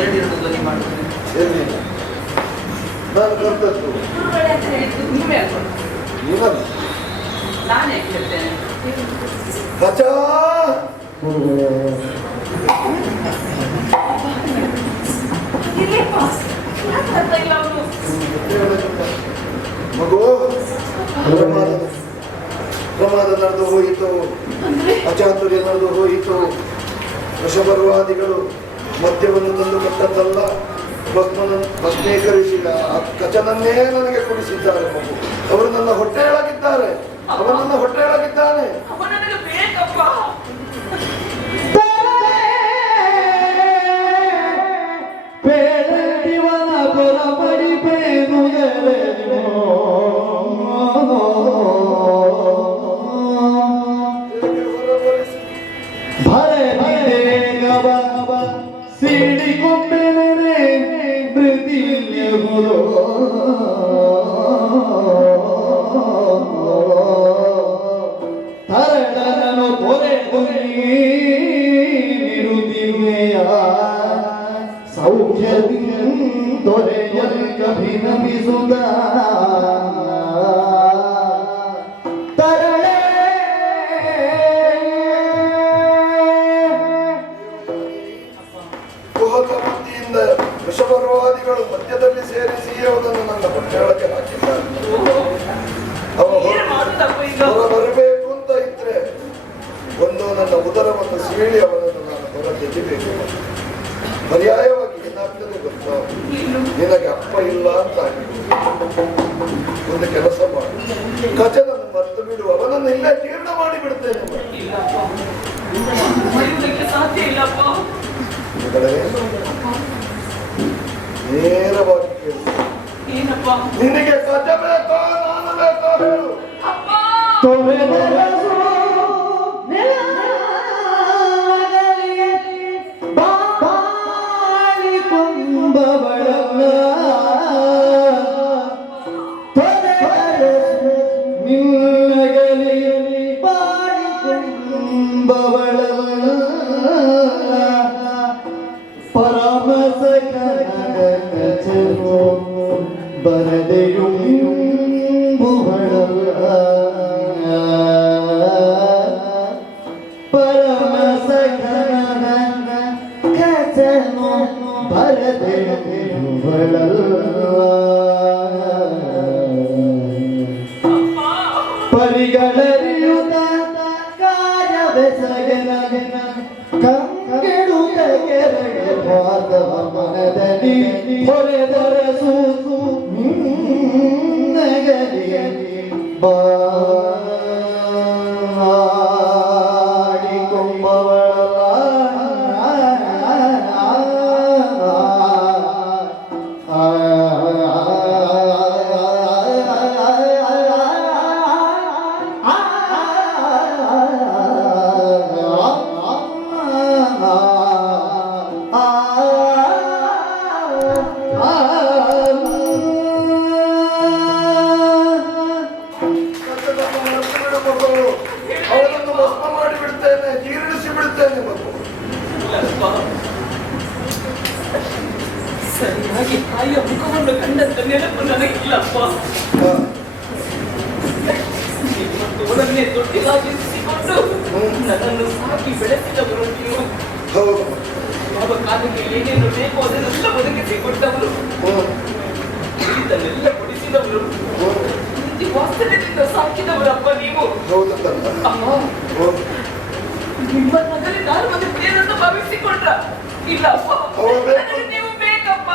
ಎರಡೆರಡು ಧ್ವನಿ ಮಾಡುವುದು ನಾನು ಕರ್ತದ್ದು ಅಂತ ಹೇಳಿದ್ದು ನೀವೇ ಅಲ್ವಾ? ನೀವಲ್ಲ. ನಾನೇ ಹೇಳ್ತೇನೆ. ಕಚ ಮಗು ಪ್ರಮಾದ ನಡೆದು ಹೋಯಿತು, ಅಚಾತುರ್ಯ ನಡೆದು ಹೋಯಿತು. ವೃಷಭರ್ವಾದಿಗಳು ಮದ್ಯವನ್ನು ತಂದು ಕೊಟ್ಟದ್ದಲ್ಲ, ಭಸ್ಮೀಕರಿಸಿದ ಕಚನನ್ನೇ ನನಗೆ ಕುಡಿಸಿದ್ದಾರೆ. ಮಗು ಅವರು ನನ್ನ ಹೊಟ್ಟೆಯೊಳಗಿದ್ದಾರೆ, ಅವರು ನನ್ನ ಹೊಟ್ಟೆಯೊಳಗಿದ್ದಾನೆ. ಕಭಿನಮಿಸುದ ತರಳೆ ಕುಹಕ ಬುದ್ಧಿಯಿಂದ ವೃಷಭರ್ವಾದಿಗಳು ಮಧ್ಯದಲ್ಲಿ ಸೇರಿಸಿ ಅವನನ್ನು ನನ್ನ ಹೊಟ್ಟೆಯೊಳಗೆ ಹಾಕಿದ್ದಾರೆ. ಅವ ಬರಬೇಕು ಅಂತ ಇದ್ರೆ ಒಂದು ನನ್ನ ಉದರವನ್ನು ಸೀಳಿ ಅವನನ್ನು ನಾನು ಹೊರ ತೆಗಿಬೇಕು. ಪರ್ಯಾಯವಾಗಿ ಏನಾಗ್ತದೆ ಗೊತ್ತಾ, ನಿನಗೆ ಅಪ್ಪ ಇಲ್ಲ ಅಂತ ಒಂದು ಕೆಲಸ ಮಾಡಿ, ಕಚನನ್ನು ಮರೆತು ಬಿಡು, ಅವನನ್ನು ಇಲ್ಲೇ ಜೀರ್ಣ ಮಾಡಿ ಬಿಡ್ತೇನೆ. ನೇರವಾಗಿ ಕೇಳು, ನಿನಗೆ ಕಚ ಬೇಕೋ ನಾನು ಬೇಕೋ ಹೇಳು. ಪರಿಗಳರಿಯುತ ಕಾರ್ಯವೆಸಗನ ಕಂಗೆಡುತ್ತ ಕೆರಗೆ ಪಾದವ ಮನದಲ್ಲಿ ಹೊರೆದರಸು ನಗಲಿ ಬಾಡಿ ಕೊಂಬವಳ ಅವನನ್ನು ಭಸ್ಮ ಮಾಡಿ ಬಿಡ್ತೇನೆ, ಜೀರ್ಣಿಸಿ ಬಿಡ್ತೇನೆ. ಮಗು ಸರಿಯಾಗಿ ತಾಯಿಯ ಮುಖವನ್ನು ಕಂಡಂತ ನೆನಪು ನನಗಿಲ್ಲಪ್ಪ. ತೋಳನ್ನೇ ತೊಟ್ಟಿಲಾಗಿಸಿಕೊಂಡು ನನ್ನನ್ನು ಸಾಕಿ ಬೆಳೆಸಿದವರು ನೀವು. ಯಾವ ಕಾಲಕ್ಕೆ ಏನೇನು ಬೇಕೋ ಅದನ್ನೆಲ್ಲ ಒದಗಿಸಿಕೊಟ್ಟವರು, ಇದನ್ನೆಲ್ಲ ಕೊಡಿಸಿದವರು, ವಾಸ್ತವ್ಯದಿಂದ ಸಾಕಿದವರಪ್ಪ ನೀವು. ಅಮ್ಮ, ನಿಮ್ಮ ಮಗನೇ ನಾನು ಒಂದು ಬೇರನ್ನು ಭಾವಿಸಿಕೊಂಡ್ರ ಇಲ್ಲಪ್ಪ, ನೀವು ಬೇಕಪ್ಪ.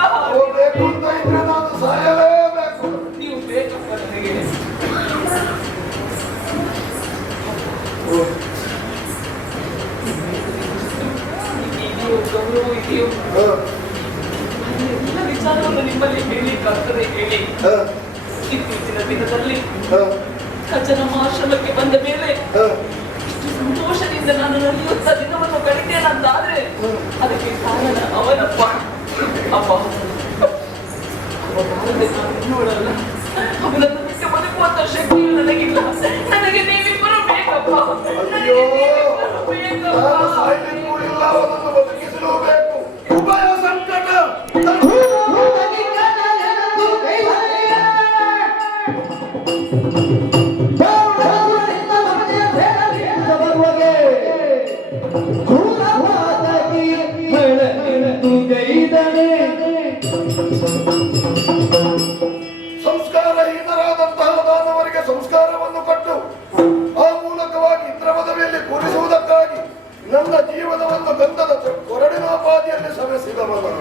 ನೀವು ಬೇಕಪ್ಪ ನನಗೆ. ಇದೆಯೋ ಗೌರವ ಇದೆಯೋ ಎಲ್ಲ ವಿಚಾರವನ್ನು ನಿಮ್ಮಲ್ಲಿ ಹೇಳಿಕಾಗ್ತದೆ ಹೇಳಿ. ಇತ್ತೀಚಿನ ದಿನದಲ್ಲಿ ಕಚನ ಆಶ್ರಮಕ್ಕೆ ಬಂದ ಮೇಲೆ ಇಷ್ಟು ಸಂತೋಷದಿಂದ ನಾನು ನಡೆಯುತ್ತಾ ದಿನವನ್ನು ಕಳಿತೇನಂತಾದ್ರೆ ಅದಕ್ಕೆ ಕಾರಣ ಅವನಪ್ಪ. ಅಪ್ಪ, ನೋಡಲ್ಲ, ಅವನನ್ನು ಬಿಟ್ಟು ಬದುಕುವಂತ ಶಕ್ತಿಯು ನನಗಿಲ್ಲ. ನನಗೆ ನೀವಿಬ್ಬರು ಬೇಕಪ್ಪ, ಅಯ್ಯೋ, ನಾನು ಸಾಯ್ಲಿಕ್ಕೂ ಇಲ್ಲ, ಸಂಸ್ಕಾರಹೀನರಾದಂತಹ ದಾನವರಿಗೆ ಸಂಸ್ಕಾರವನ್ನು ಕೊಟ್ಟು ಆ ಮೂಲಕವಾಗಿ ಇಂದ್ರ ಪದವಿಯಲ್ಲಿ ಕೂರಿಸುವುದಕ್ಕಾಗಿ ನನ್ನ ಜೀವನವನ್ನು ಗಂಧದ ಕೊರಡಿನೋಪಾದಿಯಲ್ಲಿ ಸವೆಸಿದವನು.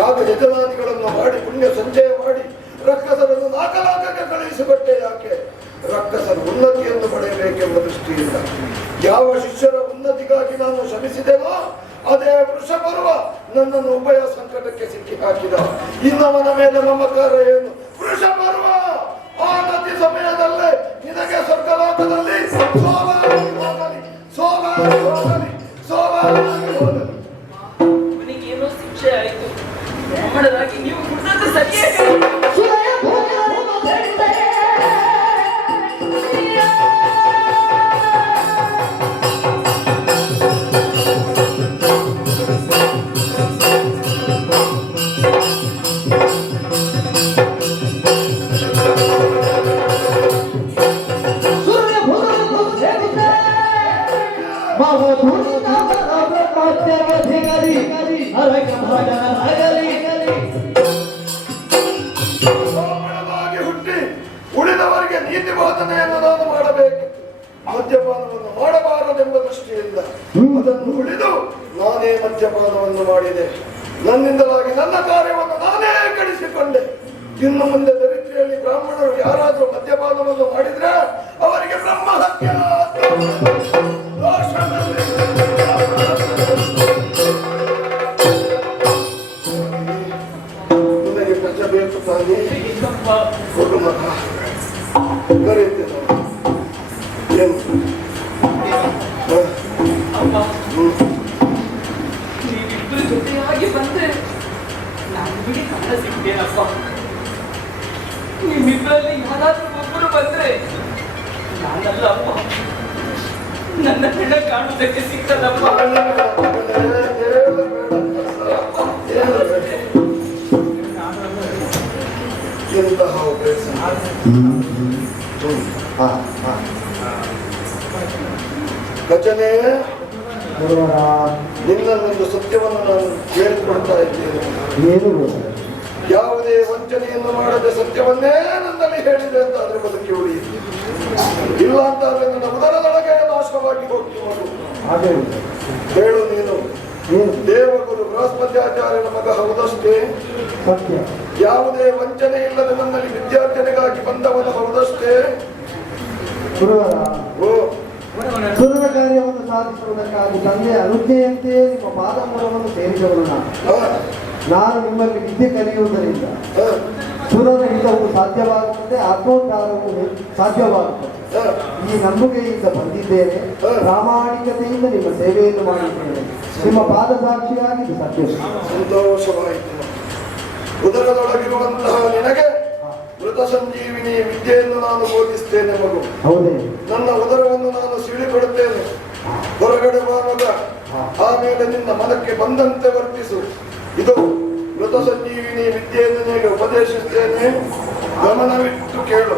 ಯಾಗ ಯಜನಾದಿಗಳನ್ನು ಮಾಡಿ ಪುಣ್ಯ ಸಂಚಯ ಮಾಡಿ ರಕ್ಕಸರನ್ನು ನಾಕಲಾಕಕ್ಕೆ ಕಳುಹಿಸಿಕೊಟ್ಟೆ. ಯಾಕೆ? ರಕ್ಕಸರ ಉನ್ನತಿಯನ್ನು ಪಡೆಯಬೇಕೆಂಬ ದೃಷ್ಟಿಯಿಂದ. ಯಾವ ಶಿಷ್ಯರ ಉನ್ನತಿಗಾಗಿ ನಾನು ಶ್ರಮಿಸಿದೆನೋ ಅದೇ ವೃಷಪರ್ವ ನನ್ನನ್ನು ಉಭಯ ಸಂಕಟಕ್ಕೆ ಸಿಕ್ಕಿ ಹಾಕಿದ. ಇನ್ನವನ ಮೇಲೆ ಮಮಕಾರ ಏನು? ವೃಷಪರ್ವ ಆ ನದಿ ಸಮಯದಲ್ಲೇ ನಿನಗೆ ಸ್ವರ್ಗಲೋಕದಲ್ಲಿ ಸೋಲಾಗಿ ಹೋಗಲಿ, ಸೋಲಾಗಿ ಹೋಗಲಿ, ಸೋಲಾಗಿ ಹೋಗಲಿ. ಅವನಿಗೇನೋ ಶಿಕ್ಷೆ ಆಯಿತು. ಬ್ರಾಹ್ಮಣರಾಗಿ ನೀವು ಕುಡಿದದ್ದು ಸರಿಯೇ? ಬ್ರಾಹ್ಮಣನಾಗಿ ಹುಟ್ಟಿ ಉಳಿದವರಿಗೆ ನೀತಿ ಬೋಧನೆಯನ್ನು ನಾನು ಮಾಡಬೇಕಿತ್ತು. ಮದ್ಯಪಾನವನ್ನು ಮಾಡಬಾರದೆಂಬ ದೃಷ್ಟಿಯಿಂದ ಅದನ್ನು ಉಳಿದು ನಾನೇ ಮದ್ಯಪಾನವನ್ನು ಮಾಡಿದೆ. ನನ್ನಿಂದಲಾಗಿ ನನ್ನ ಕಾರ್ಯವನ್ನು ನಾನೇ ಕಳಿಸಿಕೊಂಡೆ. ಇನ್ನು ಮುಂದೆ ದರಿದ್ರಿಯಲ್ಲಿ ಬ್ರಾಹ್ಮಣರು ಯಾರಾದರೂ ಮದ್ಯಪಾನವನ್ನು ಮಾಡಿದ್ರೆ ಅವರಿಗೆ ಬ್ರಹ್ಮ ಹತ್ಯ ನಿನಗೆ ಪ್ರಜ ಬೇಕು ತಾನೇ? ಕೊಡು ಮಗ, ಕರೆಯುತ್ತೇನೆ. ಏನು? ಅಮ್ಮ, ನೀವಿಬ್ಬರು ಜೊತೆಯಾಗಿ ಬಂದ್ರೆ ನಾನು ಬಿಡಿ ಕಣ್ಣ ಸಿಗ್ತೇನಪ್ಪ. ನಿಮ್ಮಿಬ್ಬರಲ್ಲಿ ಯಾರಾದ್ರೂ ಒಬ್ಬರು ಬಂದ್ರೆ ನಾನಲ್ಲ ಅಪ್ಪ, ನನ್ನ ಹೆಣ ಕಾಣುವುದಕ್ಕೆ ಸಿಗ್ತದಪ್ಪ. ಎಂತಹ ಉಪಯೋಗ. ಗಜನೆ, ನಿನ್ನಲ್ಲೊಂದು ಸತ್ಯವನ್ನು ನಾನು ಕೇಳಿಕೊಳ್ತಾ ಇದ್ದೇನೆ. ಯಾವುದೇ ವಂಚನೆಯನ್ನು ಮಾಡದೆ ಸತ್ಯವನ್ನೇ ನನ್ನಲ್ಲಿ ಹೇಳಿದೆ ಅಂತ ಆದ್ರೆ ಬದುಕಿ ಉಳಿಯಿತು. ಇಲ್ಲ ಅಂತಾದ್ರೆ ನನ್ನ ಉದರದೊಳಗೆ ನಾಶವಾಗಿ ಹೋಗ್ತೀವಿ. ಹೇಳು ನೀನು ದೇವಗುರು ಬೃಹಸ್ಪತ್ಯಾಚಾರ್ಯನ ಮಗ ಹೌದಷ್ಟೇ? ಯಾವುದೇ ವಂಚನೆ ಇಲ್ಲದೆ ನನ್ನಲ್ಲಿ ವಿದ್ಯಾರ್ಜನೆಗಾಗಿ ಬಂದವನು ಹೌದಷ್ಟೇ? ಸುಲಭ ಕಾರ್ಯವನ್ನು ಸಾಧಿಸುವುದಕ್ಕಾಗಿ ತಂದೆಯ ಅನುಜ್ಞೆಯಂತೆಯೇ ನಿಮ್ಮ ಪಾದಮೂಲವನ್ನು ಸೇರಿದವನು ನಾನು ನಿಮ್ಮಲ್ಲಿ ವಿದ್ಯೆ ಕಲಿಯುವುದರಿಂದ ಸುರನ ಹಿತವು ಸಾಧ್ಯವಾಗುತ್ತದೆ, ಆತ್ಮೋದ್ಧಾರವು ಸಾಧ್ಯವಾಗುತ್ತದೆ. ಈ ನಂಬಿಕೆಯಿಂದ ಬಂದಿದ್ದೇನೆ, ಪ್ರಾಮಾಣಿಕತೆಯಿಂದ ನಿಮ್ಮ ಸೇವೆಯನ್ನು ಮಾಡಿದ್ದೇನೆ. ನಿಮ್ಮ ಪಾದ ಸಾಕ್ಷಿಯಾಗಿ ಇದು ಸತ್ಯ. ಸಂತೋಷವಾಯಿತು. ಉದರದೊಳಗಿರುವಂತಹ ನಿನಗೆ ಮೃತ ಸಂಜೀವಿನಿ ವಿದ್ಯೆಯನ್ನು ನಾನು ಬೋಧಿಸ್ತೇನೆ ಮಗು. ಹೌದೇ? ನನ್ನ ಉದರವನ್ನು ನಾನು ಸಿಳಿಬಿಡುತ್ತೇನೆ. ಹೊರಗಡೆ ಬರುವಾಗ ಆಮೇಲೆ ನಿನ್ನ ಮನಕ್ಕೆ ಬಂದಂತೆ ವರ್ತಿಸು. ಇದು ಮೃತ ಸಂಜೀವಿನಿ ವಿದ್ಯೆಯನ್ನು ನಿನಗೆ ಉಪದೇಶಿಸ್ತೇನೆ, ಗಮನವಿಟ್ಟು ಕೇಳು.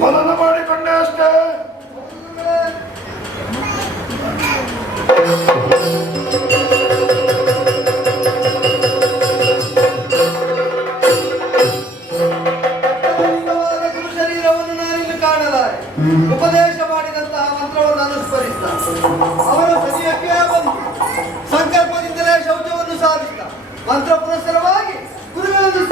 ಮನನ ಮಾಡಿಕೊಂಡೆ ಅಷ್ಟೇ. ಗುರು ಶರೀರವನ್ನು ನಾನಿನ್ನು ಕಾಣಲಾರೆ. ಉಪದೇಶ ಮಾಡಿದಂತಹ ಮಂತ್ರವನ್ನು ಅನುಸ್ಮರಿಸಿದ ಅವರ ಶರೀರಕ್ಕೆ ಬಂದು ಸಂಕಲ್ಪದಿಂದಲೇ ಶೌಚವನ್ನು ಸಾಧಿಸಿದ ಮಂತ್ರ ಪುರಸ್ಸರವಾಗಿ ಗುರುಗಳನ್ನು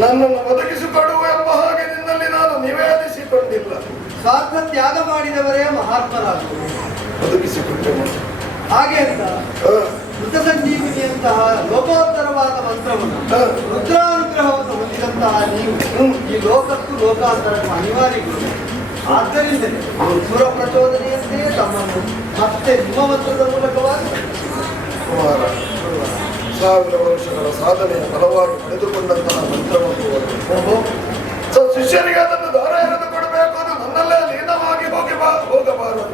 ನನ್ನನ್ನು ಒದಗಿಸಿಕೊಡುವ ಎಂಬ ಹಾಗೆ ನಿನ್ನಲ್ಲಿ ನಾನು ಸ್ವಾರ್ಥ ತ್ಯಾಗ ಮಾಡಿದವರೇ ಮಹಾತ್ಮರಾಗುವರು. ಒದಗಿಸಿಕೊಟ್ಟೆ ಹಾಗೆ ಅಂತ ಮೃತ ಸಂಜೀವಿನಿಯಂತಹ ಲೋಕೋತ್ತರವಾದ ಮಂತ್ರವನ್ನು ರುದ್ರಾನುಗ್ರಹವನ್ನು ಹೊಂದಿದಂತಹ ನೀವು ಈ ಲೋಕಕ್ಕೂ ಲೋಕಾಂತರಕ್ಕೂ ಅನಿವಾರ್ಯಗಳು. ಆದ್ದರಿಂದ ಸುರ ಪ್ರಚೋದನೆಯಂತೆಯೇ ತಮ್ಮನ್ನು ಮತ್ತೆ ನಿಮ್ಮ ಮಂತ್ರದ ಮೂಲಕವಾಗಿ ಕುಮಾರ 1000 ವರ್ಷಗಳ ಸಾಧನೆಯ ಫಲವಾಗಿ ಪಡೆದುಕೊಂಡಂತಹ ಮಂತ್ರವನ್ನು ಶಿಷ್ಯರಿಗೆ ಅದನ್ನು ದಾರ ಎರೆದು ಕೊಡಬೇಕು, ಅದು ನನ್ನಲ್ಲೇ ಲೀನವಾಗಿ ಹೋಗಬಾರದು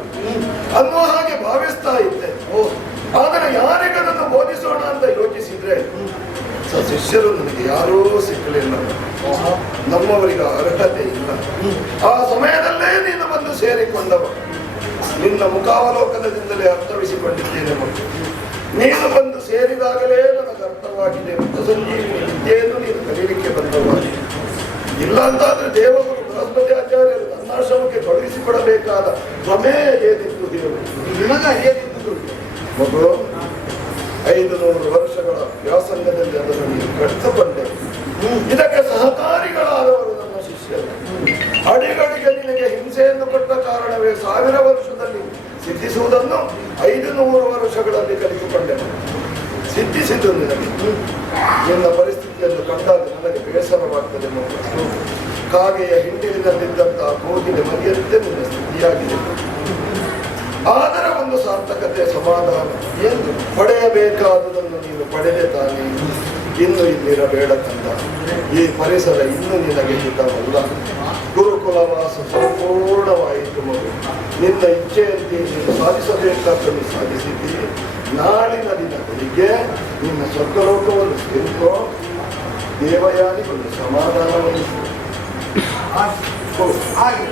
ಅನ್ನುವ ಹಾಗೆ ಭಾವಿಸ್ತಾ ಇದ್ದೆ. ಆದರೆ ಯಾರಿಗದನ್ನು ಬೋಧಿಸೋಣ ಅಂತ ಯೋಚಿಸಿದ್ರೆ ಶಿಷ್ಯರು ನನಗೆ ಯಾರೂ ಸಿಕ್ಕಲಿಲ್ಲ. ನಮ್ಮವರಿಗೆ ಅರ್ಹತೆ ಇಲ್ಲ. ಆ ಸಮಯದಲ್ಲೇ ನೀನು ಬಂದು ಸೇರಿಕೊಂಡವ. ನಿನ್ನ ಮುಖಾವಲೋಕನದಿಂದಲೇ ಅರ್ಥವಿಸಿಕೊಂಡಿದ್ದೇನೆ. ನೀನು ಬಂದು ಸೇರಿದಾಗಲೇ ನನಗೆ ಅರ್ಥವಾಗಿದೆ ಮೃತ ಸಂಜೀವಿನಿ ವಿದ್ಯೆಯನ್ನು ನೀನು ಕಲಿಯಲಿಕ್ಕೆ ಬಂದವಾಗಿ. ಇಲ್ಲ ಅಂತಾದ್ರೆ ದೇವಗುರು ಬೃಹಸ್ಪತಿ ಆಚಾರ್ಯರು ನನ್ನಾಶ್ರಮಕ್ಕೆ ಕಳುಹಿಸಿಕೊಡಬೇಕಾದ ಪ್ರಮೇಯ ಏನಿತ್ತು ದೇವರು ನಿಮಗೆ ಅರಿಯದಿದ್ದುದು ಮಗು. 500 ವರ್ಷಗಳ ವ್ಯಾಸಂಗದಲ್ಲಿ ಅದನ್ನು ನೀನು ಕಟ್ಟಿಕೊಂಡೆ. ಇದಕ್ಕೆ ಸಹಕಾರಿಗಳಾದವರು ನನ್ನ ಶಿಷ್ಯರು. ಅಡಿಗಳಿಗೆ ನಿನಗೆ ಹಿಂಸೆಯನ್ನು ಕೊಟ್ಟ ಕಾರಣವೇ 1000 ವರ್ಷದಲ್ಲಿ ಸಿದ್ಧಿಸುವುದನ್ನು 500 ವರ್ಷಗಳಲ್ಲಿ ಕಲಿತುಕೊಂಡೆ. ಸಿದ್ಧಿಸಿದ್ದು ನಿನಗೆ. ನಿನ್ನ ಪರಿಸ್ಥಿತಿಯನ್ನು ಕಂಡಾಗ ನನಗೆ ಬೇಸರವಾಗ್ತದೆ ಮಕ್ಕಳು. ಕಾಗೆಯ ಹಿಂಡಿನಲ್ಲಿದ್ದಂತಹ ಕೋಗಿಲೆ ಮರಿಯಂತೆ ನಿನ್ನ ಸ್ಥಿತಿಯಾಗಿದೆ. ಆದರೆ ಒಂದು ಸಾರ್ಥಕತೆ ಸಮಾಧಾನ ಎಂದು ಪಡೆಯಬೇಕಾದುದನ್ನು ನೀನು ಪಡೆದೆ ತಾನೇ. ಇನ್ನು ಇಲ್ಲಿರಬೇಡ ಕಂದ. ಈ ಪರಿಸರ ಇನ್ನೂ ನಿನಗೆ ಹಿತವಲ್ಲ. ಗುರುಕುಲವಾಸ ಸಂಪೂರ್ಣವಾಯಿತು ಮಗು. ನಿನ್ನ ಇಚ್ಛೆಯಂತೆ ನೀನು ಸಾಧಿಸಬೇಕಾದ್ದನ್ನು ಸಾಧಿಸಿದ್ದೀರಿ. ನಾಳಿನ ದಿನಗಳಿಗೆ ನಿನ್ನ ಸ್ವರ್ಗಲೋಕವನ್ನು ಸೇರಿಕೋ. ದೇವಯಾನಿಗಳು ಸಮಾಧಾನವನ್ನು ಹಾಗೆ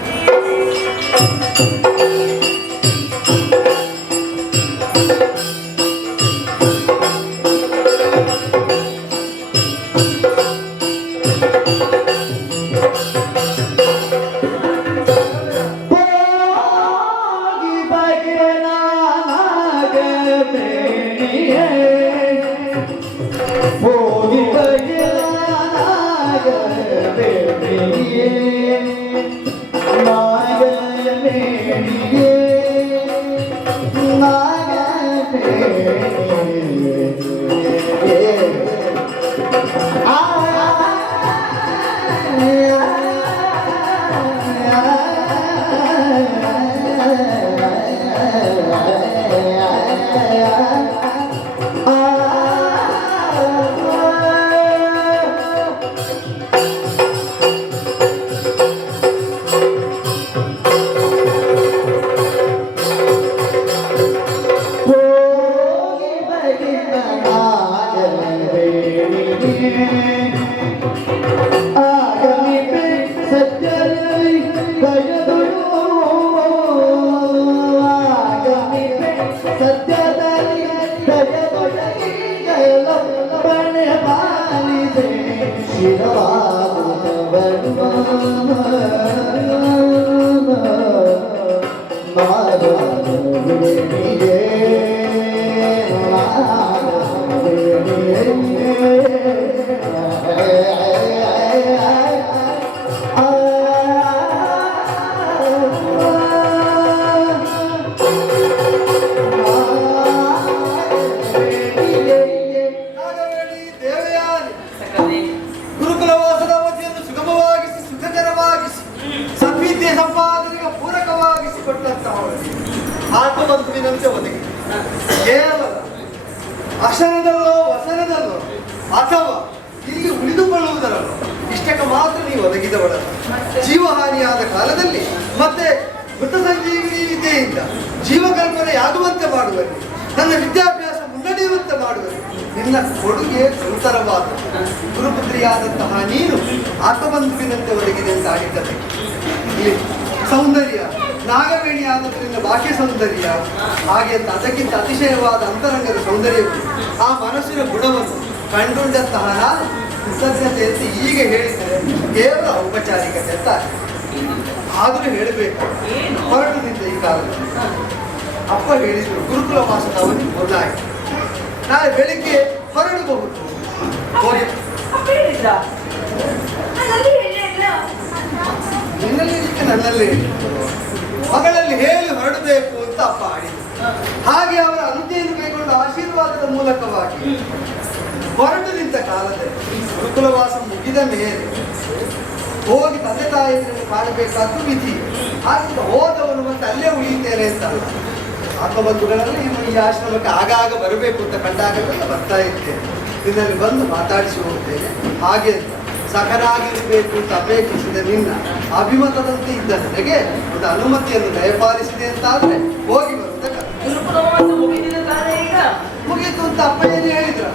ಗುರುಕುಲವಾಸದ ಅವಧಿಯನ್ನು ಸುಗಮವಾಗಿಸಿ ಸುಖಕರವಾಗಿಸಿ ಸದ್ವಿದ್ಯೆ ಸಂಪಾದನೆಗೆ ಪೂರಕವಾಗಿಸಿಕೊಟ್ಟಂತಹ ಆತ್ಮವಂತುವಿನಂತೆ ಒದಗಿ ಕೇವಲ ಅಕ್ಷರದಲ್ಲೋ ವಸನದಲ್ಲೋ ಅಥವಾ ಇಲ್ಲಿ ಉಳಿದುಕೊಳ್ಳುವುದರಲ್ಲೋ ಇಷ್ಟಕ್ಕೆ ಮಾತ್ರ ನೀವು ಒದಗಿದವಳಲ್ಲ. ಜೀವಹಾನಿಯಾದ ಕಾಲದಲ್ಲಿ ಮತ್ತೆ ಮೃತ ಸಂಜೀವಿನಿ ವಿದ್ಯೆಯಿಂದ ಜೀವಕಲ್ಪನೆಯಾಗುವಂತೆ ಮಾಡುವಲ್ಲಿ, ನನ್ನ ವಿದ್ಯಾಭ್ಯಾಸ ಮುನ್ನಡೆಯುವಂತೆ ಮಾಡುವಲ್ಲಿ ನಿನ್ನ ಕೊಡುಗೆ ಸುಂದರವಾದ. ಗುರುಪುತ್ರಿಯಾದಂತಹ ನೀನು ಆತ್ಮಬಂಧುವಿನಂತೆ ಒದಗಿದೆ ಅಂತ ಆಗಿದ್ದದೆ. ಇಲ್ಲಿ ಸೌಂದರ್ಯ ನಾಗವೇಣಿಯಾದದ್ರಿಂದ ಬಾಹ್ಯ ಸೌಂದರ್ಯ, ಹಾಗೆ ಅಂತ ಅದಕ್ಕಿಂತ ಅತಿಶಯವಾದ ಅಂತರಂಗದ ಸೌಂದರ್ಯವು ಆ ಮನಸ್ಸಿನ ಗುಣವನ್ನು ಕಂಡುಂಡಂತಹ ನಾನು ಕೃತಜ್ಞತೆ ಅಂತ ಈಗ ಹೇಳಿದರೆ ಕೇವಲ ಔಪಚಾರಿಕತೆ ಅಂತ ಆದರೂ ಹೇಳಬೇಕು. ಹೊರಟುನಿಂದ ಈ ಕಾಲದಲ್ಲಿ ಅಪ್ಪ ಹೇಳಿದ್ರು ಗುರುಕುಲ ಮಾಸದ ಅವಧಿ ಮೊದಲಾಯಿತು. ನಾಳೆ ಬೆಳಿಗ್ಗೆ ಹೊರಡಬಹುದು. ನಿನ್ನಲ್ಲಿ ಇದಕ್ಕೆ ಕಣ್ಣಲ್ಲಿ ಮಗಳಲ್ಲಿ ಹೇಳಿ ಹೊರಡಬೇಕು ಅಂತ ಅಪ್ಪ ಆಡಿದ್ರು. ಹಾಗೆ ಅವರ ಅನುಜ್ಞೆಯನ್ನು ಕೈಗೊಂಡ ಆಶೀರ್ವಾದದ ಮೂಲಕವಾಗಿ ಹೊರಟು ನಿಂತ ಕಾಲದಲ್ಲಿ ಗುರುಕುಲವಾಸ ಮುಗಿದ ಮೇಲೆ ಹೋಗಿ ತಂದೆ ತಾಯಿಯನ್ನು ಕಾಣಬೇಕಾದ್ದು ವಿಧಿ. ಹಾಗೆ ಹೋದವನು ಮತ್ತೆ ಅಲ್ಲೇ ಉಳಿಯುತ್ತೇನೆ ಅಂತಲ್ಲ, ಆತ್ಮಬಂಧುಗಳಲ್ಲಿ ಈ ಆಶ್ರಮಕ್ಕೆ ಆಗಾಗ ಬರಬೇಕು ಅಂತ ಕಂಡಾಗಲೆಲ್ಲ ಬರ್ತಾ ಇದ್ದೇನೆ, ನಿನ್ನಲ್ಲಿ ಬಂದು ಮಾತಾಡಿಸಿ ಹೋಗ್ತೇನೆ ಹಾಗೆ ಅಂತ ಸಖನಾಗಿರಬೇಕು ಅಂತ ಅಪೇಕ್ಷಿಸಿದ ನಿನ್ನ ಅಭಿಮತದಂತೆ ಇದ್ದ ನನಗೆ ಒಂದು ಅನುಮತಿಯನ್ನು ದಯಪಾಲಿಸಿದೆ ಅಂತಾದ್ರೆ ಹೋಗಿ ಬರುತ್ತ ಗುರುಕುಲವಾಸ ಮುಗಿದಿದೆ ತಾನೇ ಈಗ? ಮುಗೀತು ಅಂತ ಅಪ್ಪ ಏನು ಹೇಳಿದ್ರ?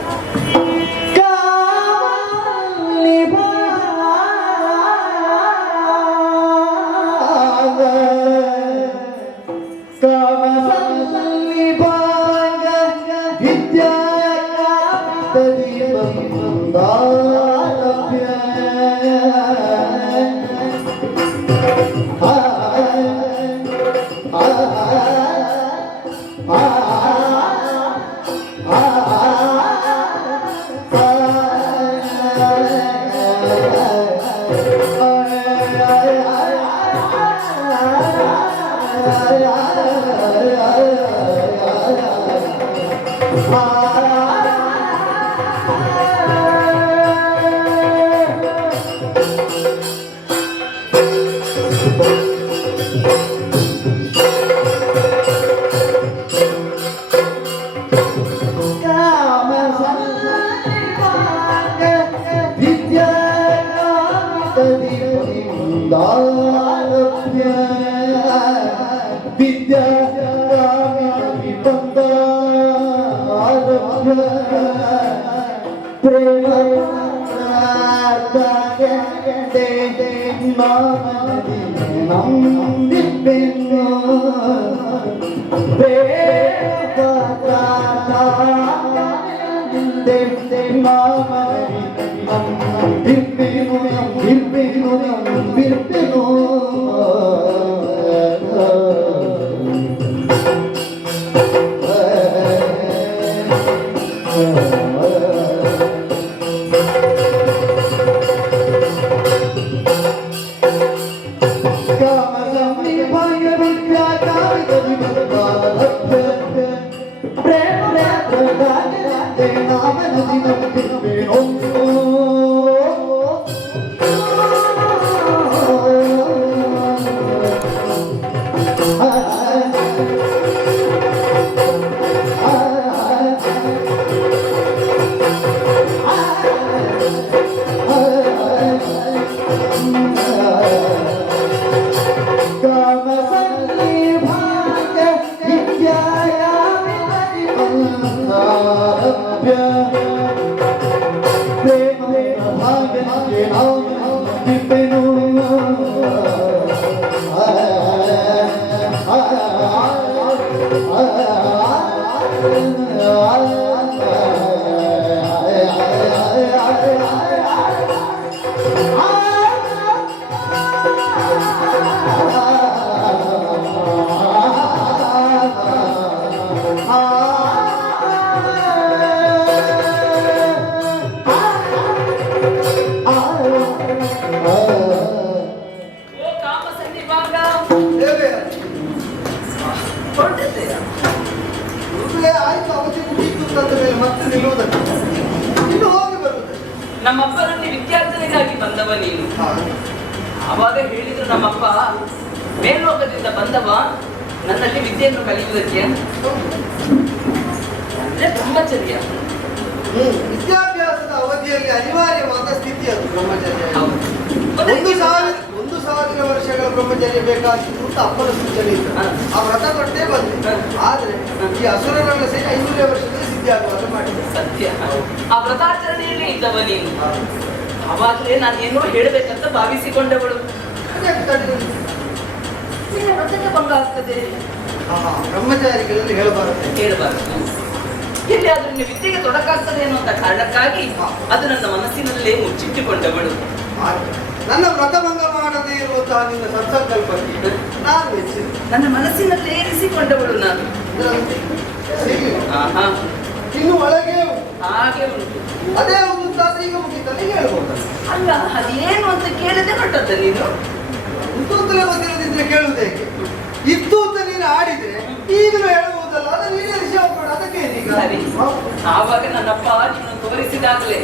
ಆಯ್ತು, ಅವಧಿ ಮುಗಿಯಿತು ಅಂತ ಮೇಲೆ ಮತ್ತೆ ನಿಲ್ಲುವುದಕ್ಕೆ ಇನ್ನು ಹೋಗಿ ಬರುತ್ತದೆ. ನಮ್ಮಪ್ಪನಲ್ಲಿ ವಿದ್ಯಾರ್ಥಿನಿಗಾಗಿ ಬಂದವ ನೀನು. ಆವಾಗ ಹೇಳಿದ್ರು ನಮ್ಮಪ್ಪ, ಮೇಲ್ಲೋಕದಿಂದ ಬಂದವ ನನ್ನಲ್ಲಿ ವಿದ್ಯೆಯನ್ನು ಕಲಿಯುವುದಕ್ಕೆ ಅಂದ್ರೆ ಬ್ರಹ್ಮಚರ್ಯ. ವಿದ್ಯಾಭ್ಯಾಸದ ಅವಧಿಯಲ್ಲಿ ಅನಿವಾರ್ಯವಾದ ಸ್ಥಿತಿ ಅದು ಬ್ರಹ್ಮಚರ್ಯ. 1,000 ವರ್ಷಗಳ ಬ್ರಹ್ಮಚರ್ಯ ಬೇಕಾಗಿತ್ತು ಅಂತ ಅಪ್ಪನ ಸೂಚನೆ ಇತ್ತು. ಆ ವ್ರತ ಕೊಟ್ಟೇ ಬಂದೆ. ಆದ್ರೆ ಈ ಅಸುರರೆಲ್ಲ ಸೇರಿ 500 ವರ್ಷದಲ್ಲಿ ಸಿದ್ಧಿ ಆಗುವಾಗ ಮಾಡಿದೆ. ಸತ್ಯ. ಆ ವ್ರತಾಚರಣೆಯಲ್ಲಿ ಇದ್ದವ ನೀನು. ಆವಾಗಲೇ ನಾನೇನೋ ಹೇಳಬೇಕಂತ ಭಾವಿಸಿಕೊಂಡವಳು. ವ್ರತಕ್ಕೆ ಭಂಗ ಆಗ್ತದೆ. ಬ್ರಹ್ಮಚಾರಿಗಳಲ್ಲಿ ಹೇಳಬಾರದು. ಎಲ್ಲಿಯಾದ್ರೂ ನಿನ್ನ ವಿದ್ಯೆಗೆ ತೊಡಕಾಗ್ತದೆ ಅನ್ನುವಂತ ಕಾರಣಕ್ಕಾಗಿ ಅದು ನನ್ನ ಮನಸ್ಸಿನಲ್ಲೇ ಮುಚ್ಚಿಟ್ಟುಕೊಂಡವಳು. ನನ್ನ ವ್ರತಭಂಗ ಮಾಡದೇ ಇರುವಂತಹ ನಿನ್ನ ಸತ್ಸಂಕಲ್ಪಕ್ಕೆ ನಾನು ಮೆಚ್ಚಿದೆ. ನನ್ನ ಮನಸ್ಸಿನಲ್ಲೇ ಇರಿಸಿಕೊಂಡವಳು ನಾನು. ಇನ್ನು ಒಳಗೆ ಹಾಗೆ ಉಂಟು. ಅದೇ ಒಂದು ತಾತ್ರಿ ಈಗ ಮುಗಿತಲ್ಲಿ ಹೇಳ್ಬೋದಲ್ಲ. ಅಲ್ಲ, ಅದೇನು ಅಂತ ಕೇಳದೆ ಹೊರಟದ್ದ ನೀನು. ಉಂಟು ಅಂತಲೇ ಗೊತ್ತಿರೋದಿದ್ರೆ ಕೇಳುವುದು ಹೇಗೆ? ಇತ್ತು ಅಂತ ನೀನು ಆಡಿದ್ರೆ ಈಗಲೂ ಹೇಳುವುದಲ್ಲ, ಅದು ನೀನೇ ವಿಷಯ ಹೋಗ್ಬೇಡ. ಅದಕ್ಕೆ ಈಗ ಸರಿ, ಆವಾಗ ನನ್ನಪ್ಪ ನಿನ್ನನ್ನು ತೋರಿಸಿದಾಗಲೇ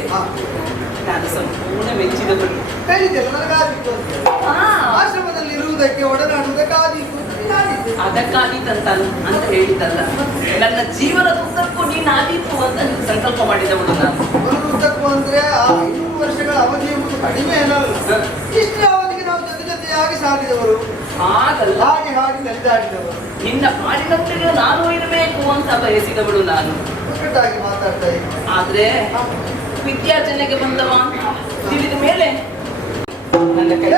ನಾನು ಸಂಪೂರ್ಣ ಮೆಚ್ಚಿದವಳು. ಹೇಳಿದ್ದೆಲ್ಲ ನನಗಾಗಿತ್ತು ಅಂತ. ಆ, ಆಶ್ರಮದಲ್ಲಿ ಇರುವುದಕ್ಕೆ ಒಡನಾಡುವುದಕ್ಕೆ ಆದೀತು ಅದಕ್ಕಾದೀತಂತ ಅಂತ ಹೇಳಿದ್ದಲ್ಲ, ನನ್ನ ಜೀವನದ ಉದ್ದಕ್ಕೂ ನೀನು ಆದೀತು ಅಂತ ಸಂಕಲ್ಪ ಮಾಡಿದವಳು ನಾನು. ಉದ್ದಕ್ಕೂ ಅಂದ್ರೆ ಆ 500 ವರ್ಷಗಳ ಅವಧಿ ಎಂಬುದು ಕಡಿಮೆ ಏನಲ್ಲ. ಇಷ್ಟೇ ಅವಧಿಗೆ ನಾವು ಜೊತೆ ಜೊತೆಯಾಗಿ ಸಾಗಿದವರು, ಹಾಗಲ್ಲ, ಹಾಗೆ ಹಾಗೆ ನಡೆದಾಡಿದವರು, ನಿನ್ನ ಪಾಡಿನೊಟ್ಟಿಗೆ ನಾನು ಇರಬೇಕು ಅಂತ ಬಯಸಿದವಳು ನಾನು. ಒಗ್ಗಟ್ಟಾಗಿ ಮಾತಾಡ್ತಾ ಇದ್ದೆ. ಆದ್ರೆ ವಿದ್ಯಾರ್ಜನೆಗೆ ಬಂದವ ಅಂತ ತಿಳಿದ ಮೇಲೆ ನನ್ನ ಕೈ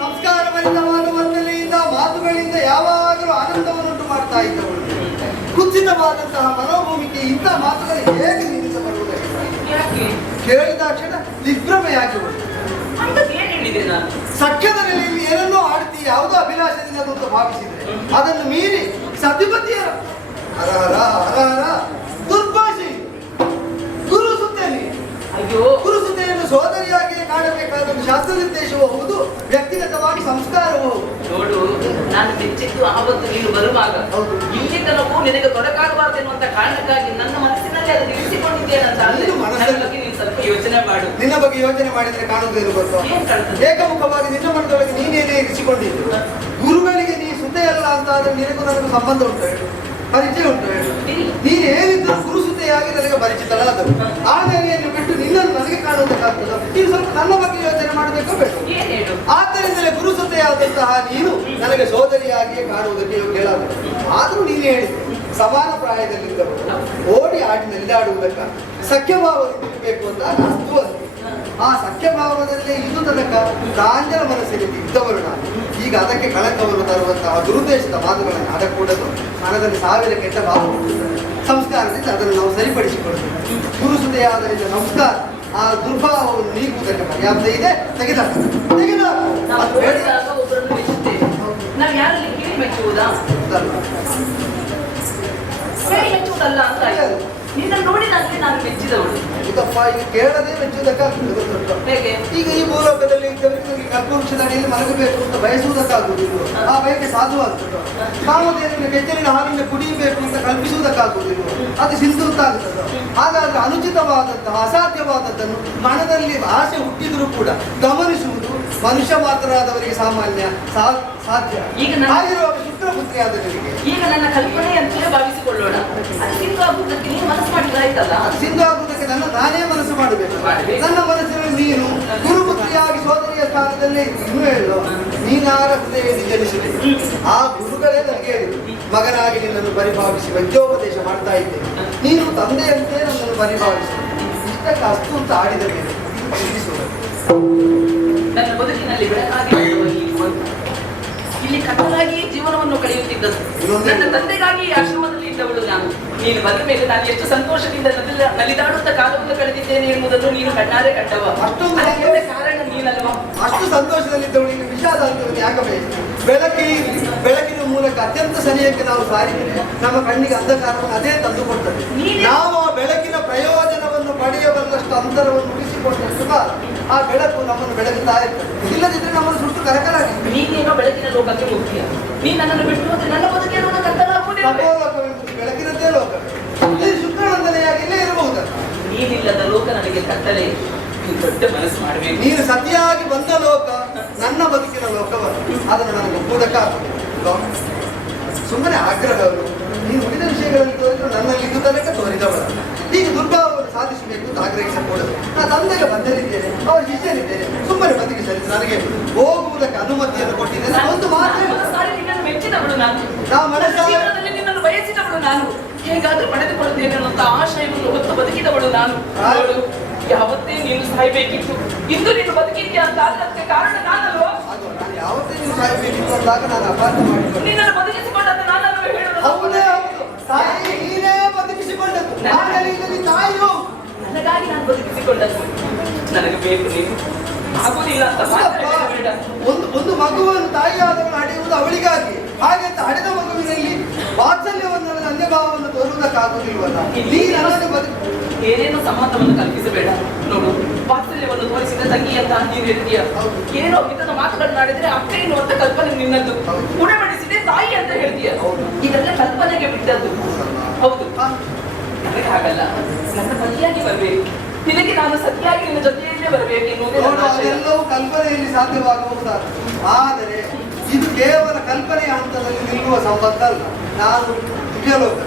ಸಂಸ್ಕಾರ ಭರಿತವಾದ ವರ್ತನೆಯಿಂದ ಮಾತುಗಳಿಂದ ಯಾವಾಗಲೂ ಆನಂದವನ್ನುಂಟು ಮಾಡ್ತಾ ಇದ್ದವಳು. ಕುಚಿತವಾದಂತಹ ಮನೋಭೂಮಿಕೆ ಇಂಥ ಮಾತುಗಳು ಹೇಗೆ ನಿಲ್ಲಿಸ ಬರುವುದಿಲ್ಲ? ಯಾಕೆ ಕೇಳಿದಾಕ್ಷಣ ದಿಗ್ಭ್ರಮೆಯಾಗಿರುವುದು. ಅಂತದ್ದು ಏನ್ ಹೇಳಿದೆ ನಾನು? ಸಖ್ಯದ ನೆಲೆಯಲ್ಲಿ ಏನನ್ನೋ ಆಡ್ತಿ, ಯಾವುದೋ ಅಭಿಲಾಷದಿಂದ ಅಂತ ಭಾವಿಸಿದ್ರೆ ಅದನ್ನು ಮೀರಿ ಸತಿಪತಿಯರ ಹರಹರ ಹರಹರ ದುರ್ಭಾಷೆ ಗುರು ಸುತ್ತೇನೆ. ಅಯ್ಯೋ, ಗುರು ಸುತ್ತೆಯನ್ನು ಸೋದರಿಯಾಗಿಯೇ ಕಾಣಬೇಕಾದ ಶಾಸ್ತ್ರ ನಿರ್ದೇಶವೂ ಹೌದು, ವ್ಯಕ್ತಿಗತವಾಗಿ ಸಂಸ್ಕಾರವೂ ಹೌದು. ನೋಡು, ನಾನು ಮೆಚ್ಚಿದ್ದು ಆವತ್ತು ನೀನು ಬರುವಾಗ ಹೌದು. ಇಲ್ಲಿ ತನಕೂ ನಿನಗೆ ತೊಡಕಾಗಬಾರ್ದೆನ್ನುವಂತ ಕಾರಣಕ್ಕಾಗಿ ನನ್ನ ಮನಸ್ಸಿನಲ್ಲಿ ಅದು ಇರಿಸಿಕೊಂಡಿದ್ದೇನಂತ. ನೀನು ಮನಸ್ಸಲ್ಲಿ- ನನ್ನ ಬಗ್ಗೆ ನೀನು ಸ್ವಲ್ಪ ಯೋಚನೆ ಮಾಡು. ನಿನ್ನ ಬಗ್ಗೆ ಯೋಚನೆ ಮಾಡಿದ್ರೆ ಕಾಣುವುದೇನು ಗೊತ್ತು? ಏನ್ ಕಾಣ್ತದೆ? ಏಕಮುಖವಾಗಿ ನಿನ್ನ ಮನದೊಳಗೆ ನೀನೇನೇ ಇರಿಸಿಕೊಂಡಿದ್ದು. ಗುರುಗಳಿಗೆ ನೀ ಸುತೆಯಲ್ಲ ಅಂತ ಆದ್ರೆ ನಿನಗೂ ನನಗೂ ಸಂಬಂಧ ಉಂಟು ಹೇಳು, ಪರಿಚಯ ಉಂಟು ಹೇಳು. ಇಲ್ಲ. ನೀನು ಏನಿದ್ರು ಗುರು ಸುತೆಯಾಗಿ ನನಗೆ ಪರಿಚಿತಳಾದರು. ಆ ನೆಲೆಯನ್ನು ಬಿಟ್ಟು ನಿನ್ನನ್ನು ನನಗೆ ಕಾಣುವುದಕ್ಕಾಗ್ತದ? ನೀನು ಸ್ವಲ್ಪ ನನ್ನ ಬಗ್ಗೆ ಯೋಚನೆ ಮಾಡಬೇಕೋ ಬೇಡ? ಏನ್ ಹೇಳು? ಆದ್ದರಿಂದಲೇ ಗುರು ಸುತೆಯಾದಂತಹ ನೀನು ನನಗೆ ಸೋದರಿಯಾಗಿಯೇ ಕಾಣುವುದಕ್ಕೆ ಯೋಗ್ಯಳಾದರು. ಆದರೂ ನೀನು ಹೇಳಿದೆ ಸಮಾನ ಪ್ರಾಯದಲ್ಲಿದ್ದವರು ಓಡಿ ಆಡಿ ನಲಿದಾಡುವುದಕ್ಕ ಸಖ್ಯಭಾವದಿಂದಿರಬೇಕು ಅಂತ ಅಷ್ಟು ಅಂತೆ. ಆ ಸಖ್ಯಭಾವದಲ್ಲೇ ಇದು ತನಕ ಪ್ರಾಂಜಲ ಮನಸ್ಸಿನಲ್ಲಿ ಇದ್ದವರು ನಾನು. ಈಗ ಅದಕ್ಕೆ ಕಳಂಕವನ್ನು ತರುವಂತಹ ದುರುದ್ದೇಶದ ಮಾತುಗಳನ್ನು ಆಡಕೂಡದು. ಮನದಲ್ಲಿ 1000 ಕೆಟ್ಟ ಭಾವ ಹುಟ್ಟುತ್ತದೆ. ಸಂಸ್ಕಾರದಿಂದ ಅದನ್ನು ನಾವು ಸರಿಪಡಿಸಿಕೊಳ್ಳಬೇಕು. ಗುರುಸುತೆಯಾದರಿಂದ ಸಂಸ್ಕಾರ ಆ ದುರ್ಭಾವವನ್ನು ನೀಗುವುದಕ್ಕೆ ಪರ್ಯಾಪ್ತ ಇದೆ. ತೆಗೆದಾಕ ನಾವು ನೋಡಿದಾಗ ಒಬ್ಬರನ್ನು ಮೆಚ್ಚುತ್ತೇವೆ. ನಾವು ಯಾರಲ್ಲಿ ಕಿವಿ ಮೆಚ್ಚುವುದಾ? ಹೇಳಿ ಮೆಚ್ಚುವುದಲ್ಲ ಅಂತ ಆಯ್ತು. ನಿನ್ನ ನೋಡಿದಾಗಲೇ ನಾನು ಮೆಚ್ಚಿದವಳು. ಇದಪ್ಪ ಈಗ ಕೇಳದೆ ಮೆಚ್ಚುವುದಕ್ಕಾಗ್ತದೆ. ಹೇಗೆ? ಈಗ ಈ ಭೂಲೋಕದಲ್ಲಿ ಇದ್ದವರಿಗೆ ಕಲ್ಪವೃಕ್ಷದ ಅಡಿಯಲ್ಲಿ ಮಲಗಬೇಕು ಅಂತ ಬಯಸುವುದಕ್ಕಾಗುವುದಿಲ್ಲ. ಆ ಬಯಕೆ ಸಾಧುವಾಗ್ತದೆ. ಕಾಮಧೇನುವಿನ ಕೆಚ್ಚಲಿನ ಹಾಲಿನ ಕುಡಿಯಬೇಕು ಅಂತ ಕಲ್ಪಿಸುವುದಕ್ಕಾಗುವುದಿಲ್ಲ. ಅದು ಸಿಂಧುತ್ತಾಗ್ತದೆ. ಹಾಗಾದ್ರೆ ಅನುಚಿತವಾದಂತಹ ಅಸಾಧ್ಯವಾದದ್ದನ್ನು ಮನದಲ್ಲಿ ಆಸೆ ಹುಟ್ಟಿದರೂ ಕೂಡ ಗಮನಿಸುವುದು ಮನುಷ್ಯ ಮಾತ್ರರಾದವರಿಗೆ ಸಾಮಾನ್ಯ ಸಾಧ್ಯ. ಈಗ ನಾನು- ಹಾಗಿರುವಾಗ ಶುಕ್ರಪುತ್ರಿಯಾದವರಿಗೆ ಈಗ ನನ್ನ ಕಲ್ಪನೆ ಅಂತಲೇ ಭಾವಿಸಿಕೊಳ್ಳೋಣ. ಅದು ಸಿಂಧು ಆಗುವುದಕ್ಕೆ ನೀನು ಮನಸ್ಸು ಮಾಡಿದಾಯ್ತಲ್ಲ. ಸಿಂಧು ಆಗುವುದಕ್ಕೆ ನಾನೇ ಮನಸ್ಸು ಮಾಡಬೇಕು. ಮಾಡ್ಬೇಕು. ನನ್ನ ಮನಸ್ಸಿನಲ್ಲಿ ನೀನು ಗುರುಪುತ್ರಿಯಾಗಿ ಸೋದರಿಯ ಸ್ಥಾನದಲ್ಲಿ ಇನ್ನೂ ಹೇಳು. ನೀನಾರ ಹೃದಯದಲ್ಲಿ ಜನಿಸಿದೆ. ಆ ಗುರುಗಳೇ ನನಗೆ ಹೇಳಿದ್ರು, ಮಗನಾಗಿ ನಿನ್ನನ್ನು ಪರಿಭಾವಿಸಿ ವೈದ್ಯೋಪದೇಶ ಮಾಡ್ತಾ ಇದ್ದೇನೆ. ನೀನು ತಂದೆಯಂತೆ ನನ್ನನ್ನು ಪರಿಭಾವಿಸಿ ಇಷ್ಟಕ್ಕೆ ಅಷ್ಟು ಅಂತ ಆಡಿದ ಮೇಲೆ ನನ್ನ ಬದುಕಿನಲ್ಲಿ ಬೆಳಕಾಗಿ ಕಾಣುವ ಈ ಒಂದು ಇಲ್ಲಿ ಕತ್ತಲಾಗಿ ಜೀವನವನ್ನು ಕಳೆಯುತ್ತಿದ್ದದ್ದು. ನನ್ನ ತಂದೆಗಾಗಿ ಈ ಆಶ್ರಮದಲ್ಲಿ ಇದ್ದವಳು ನಾನು. ನೀನು ಬಂದ ಮೇಲೆ ನಾನು ಎಷ್ಟು ಸಂತೋಷದಿಂದ ನಲಿದಾಡುತ್ತಾ ಕಾಲವನ್ನು ಕಳೆದಿದ್ದೇನೆ ಎಂಬುದನ್ನು ನೀನು ಕಣ್ಣಾರೆ ಕಂಡವ. ಅಷ್ಟೊಂದು ಅದಕ್ಕೆ ಕಾರಣ ನೀನಲ್ವಾ? ಅಷ್ಟು ಸಂತೋಷದಲ್ಲಿದ್ದವಳು ಈಗ ವಿಷಾದ ಅಂತದ್ದು ಯಾಕೆ ಬಯಸಿದೆ? ಬೆಳಕಿನ ಮೂಲಕ ಅತ್ಯಂತ ಸನಿಹಕ್ಕೆ ನಾವು ಸಾರಿದರೆ ನಮ್ಮ ಕಣ್ಣಿಗೆ ಅಂಧಕಾರವನ್ನು ಅದೇ ತಂದುಕೊಡ್ತದೆ. ನಾವು ಆ ಬೆಳಕಿನ ಪ್ರಯೋಜನವನ್ನು ಪಡೆಯಬಲ್ಲಷ್ಟು ಅಂತರವನ್ನು ಉಳಿಸಿಕೊಂಡಷ್ಟು ಕಾಲ ಆ ಬೆಳಕು ನಮ್ಮನ್ನು ಬೆಳಗುತ್ತಾ ಇರ್ತದೆ. ಇಲ್ಲದಿದ್ದರೆ ನಮ್ಮನ್ನು ಸುಟ್ಟು ಕರಕಲಾಗಿ ನೀನೇನೋ ಬೆಳಕಿನ ಲೋಕಕ್ಕೆ ಮುಖ್ಯ. ನೀ ನನ್ನನ್ನು ಬಿಟ್ಟು ಹೋದ್ರೆ ನನ್ನ ಬದುಕೇನೋ ಕತ್ತಲಾಗುವುದಿಲ್ಲ. ಲೋಕವೆಂಬುದು ಬೆಳಕಿನದ್ದೇ ಲೋಕ. ನೀನು ಶುಕ್ರವಂದನೆಯಾಗಿ ಇಲ್ಲೇ ಇರಬಹುದಲ್ಲ. ನೀನಿಲ್ಲದ ಲೋಕ ನನಗೆ ಕತ್ತಲೆ. ನೀನು ದೊಡ್ಡ ಮನಸ್ಸು ಮಾಡಬೇಕು. ನೀನು ಸತಿಯಾಗಿ ಬಂದ ಲೋಕ ನನ್ನ ಬದುಕಿನ ಲೋಕವನ್ನು ಅದನ್ನು ನನಗೆ ಒಪ್ಪುವುದಕ್ಕಾಗುತ್ತದೆ. ಸುಮ್ಮನೆ ಆಗ್ರಹಗಳು ನೀನು ಉಳಿದ ವಿಷಯಗಳಲ್ಲಿ ತೋರಿದ್ರು ನನ್ನಲ್ಲಿ ಇದು ತನಕ ತೋರಿದವಳಲ್ಲ. ಈಗ ದುರ್ಭಾವವನ್ನು ಸಾಧಿಸಬೇಕು ಅಂತ ಆಗ್ರಹಿಸಕೂಡದು. ನಾನು ತಂದೆಗೆ ಬಂದರಿದ್ದೇನೆ, ಅವರ ಶಿಷ್ಯನಿದ್ದೇನೆ. ಸುಮ್ಮನೆ ಬದುಕಿ ಸರಿತು. ನನಗೆ ಹೋಗುವುದಕ್ಕೆ ಅನುಮತಿಯನ್ನು ಕೊಟ್ಟಿದ್ದೇನೆ. ಒಂದು ಮಾತ್ರ ನಿನ್ನನ್ನು ಮೆಚ್ಚಿದವಳು ನಾನು. ನಾವು ಮನಸ್ಸಾರೆ ಜೀವನದಲ್ಲಿ ನಿನ್ನನ್ನು ಬಯಸಿದವಳು ನಾನು. ಹೇಗಾದ್ರೂ ಪಡೆದುಕೊಳ್ಳುತ್ತೇನೆ ಅನ್ನುವಂತ ಆಶಯವನ್ನು ಹೊತ್ತು ಬದುಕಿದವಳು ನಾನು. ನೋಡು, ಯಾವತ್ತೇ ನೀನು ಸಾಯ್ಬೇಕಿತ್ತು, ಇಂದು ನೀನು ಬದುಕಿದ್ಯಾ ಅಂತ ಅದಕ್ಕೆ ಕಾರಣ ನಾನಲ್ವಾ? ನಾನು ಯಾವತ್ತೇ ನೀವು ಸಾಯಬೇಕಿತ್ತು ಅಂದಾಗ ನಾನು ಅಪಾರ್ಥ ಮಾಡಿಕೊಂಡು ನಿನ್ನನ್ನು ಬದುಕಿಸಿಕೊಂಡಂತ ನಾನಲ್ವ ಹೇಳೋದು? ಹೌದೇ ಹೌದು. ತಾಯಿ ನೀನೇ ಬೇಕು ನೀನು. ಆಗುದಿಲ್ಲ ಅಂತ ಮಾತ್ರ ಹೇಳಬೇಡ. ಒಂದು ಮಗುವನ್ನು ತಾಯಿಯಾದವಳು ಹಡೆಯುವುದು ಅವಳಿಗಾಗಿ, ಹಾಗೆ ಅಂತ ಹಡೆದ ಮಗುವಿನಲ್ಲಿ ವಾತ್ಸಲ್ಯವನ್ನು ಅನ್ಯ ಭಾವವನ್ನು ತೋರುವುದಕ್ಕಾಗುವುದಿಲ್ವಲ್ಲ. ನೀ ನನ್ನನ್ನು ಬದುಕು ಏನೇನೋ ಸಂಬಂಧವನ್ನು ಕಲ್ಪಿಸಬೇಡ. ನೋಡು, ವಾತ್ಸಲ್ಯವನ್ನು ತೋರಿಸಿದ ತಂಗಿ ಅಂತ ನೀನು ಹೇಳ್ತೀಯ. ಏನೋ ಹಿತದ ಮಾತುಗಳನ್ನಾಡಿದ್ರೆ ಅಕ್ಕ ಎನ್ನುವಂತ ಕಲ್ಪನೆ ನಿನ್ನದ್ದು. ಉಣಬಡಿಸಿದೆ ತಾಯಿ ಅಂತ ಹೇಳ್ತೀಯ. ಇದೆಲ್ಲ ಕಲ್ಪನೆಗೆ ಬಿಟ್ಟದ್ದು. ಹೌದು, ನನಗೆ ಹಾಗಲ್ಲ. ನನ್ನ ಪತಿಯಾಗಿ ಬರಬೇಕು, ನಿನಗೆ ನಾನು ಸತಿಯಾಗಿ ನಿನ್ನ ಜೊತೆಯಲ್ಲೇ ಬರಬೇಕು ಎನ್ನುವುದೇ ನನ್ನ ಆಶಯ. ಅದೆಲ್ಲವೂ ಕಲ್ಪನೆಯಲ್ಲಿ ಸಾಧ್ಯವಾಗಬಹುದಾದ, ಆದರೆ ಇದು ಕೇವಲ ಕಲ್ಪನೆಯ ಹಂತದಲ್ಲಿ ನಿಲ್ಲುವ ಸಂಬಂಧ ಅಲ್ಲ. ನಾನು ದಿವ್ಯಲೋಕ,